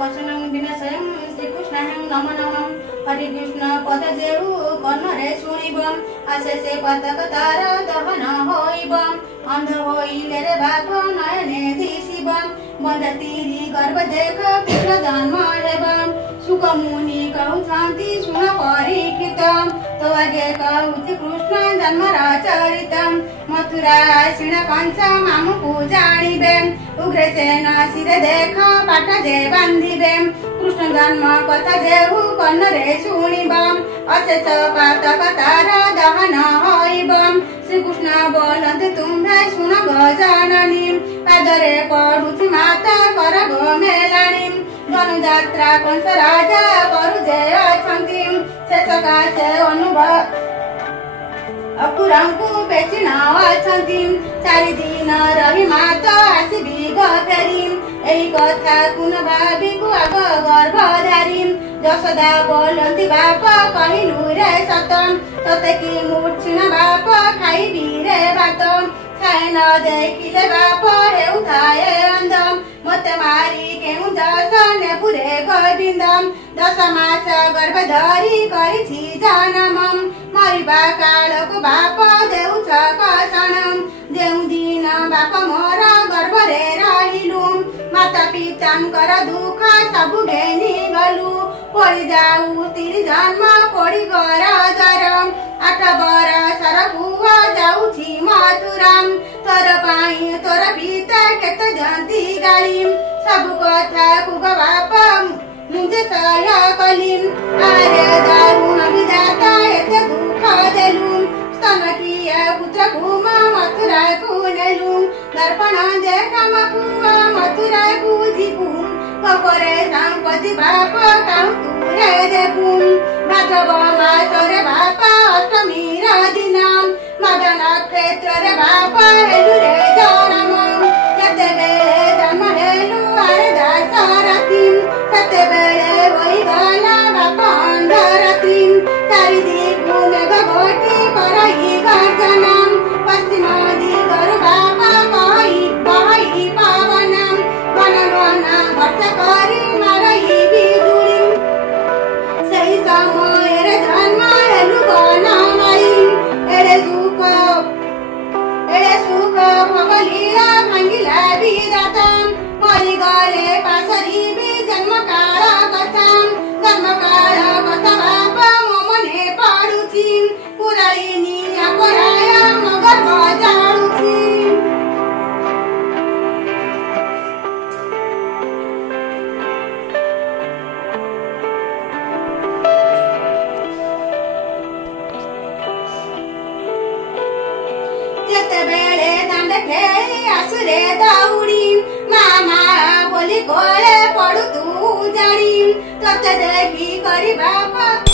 कशनं विनाशयं श्रीकृष्णाहं नम नमः हरि कृष्ण पद जेहु कर्णरे शुणिबम आशेषे पतक तार दहन होइबम अंध होइले रे बाप नयने दिशिबम बंदतीरी गर्भ देख पुत्र जन्म हेबम सुख मुनि कहउछन्ति सुन परीक्षितम तो आगे कहउछि कृष्ण जन्मरा चरितम मथुरा सिण कंस मामुकु जानिबे उग्रसेन सिरे देख पाट जे बांधिबे कृष्ण जन्म कथा जेहु कर्णरे शुणिबम अशेष पातक तार दहन होइबम श्रीकृष्ण बोलन्ति तुम्भे शुण गजाननी पादरे पडुछि माता कर गो मेलानी धनुଯାତ୍ରା कंस राजा करू जे अछन्ति शेषका से अनुभव अकुरंकु बेची न अछन्ति चारि दिन रही माता आसिबी फेरी एही कथा कुन भावी आग गर्भधारी यशोदा बोलन्ति बाप कहिलु रे सतम तते कि मूर्छिण बाप खाइबी रे भात खाए न देखिले बाप हेउथाए अंधम मते मारी केउ जस नेपुरे गोविन्दम 10 मास गर्भ धरी करिछि जनमम मरिबा कालको बाप देउछ कसनम देउ दिन बाप मोर गर्भरे रहिलु माता पितांकर दुख सबु घेनी गलु पड़ी जाऊ तिरी जन्म पड़ी गर जरम 8 बरसर पुआ जाउछि मथुराम तोर पाई तोर पिता केते जंती गाली सब कथा कुग बाप मुझे सह कलिम आरे दारुण विधाता एते दुख देलु स्तन किया पुत्र कुमा मथुरा को नेलु दर्पण देखम कुआ मथुरा को जीपु परे संपत्ति बाप काउ तुरे देबु भाद्रव मासरे बाप अष्टमी दिन मग नक्षत्र रे बाप हेलु रे जनम केते बेले जन्म हेलु आरे दासरथी केते बेले होई गला बाप अंधरथी चारि दिगु मेघ घोटी करई गर्जनम पश्चिम दिगरु बाप कहि बहई पवनम वन वन वर्ष करी मारई बिजुली सही समय रे जन्म हेलु गनमई एरे सुख भोगलीला भांगिला विधातम मरी गले पासरी भी जन्म काल कथा बाप मने पडुछि पुराइनी अपराय मगर बजाडुछि जेतेबेले दांडे खेली आसुरे दौड़ी मामा बोली कोले पड़ु तू जानी तते देखी करी बाप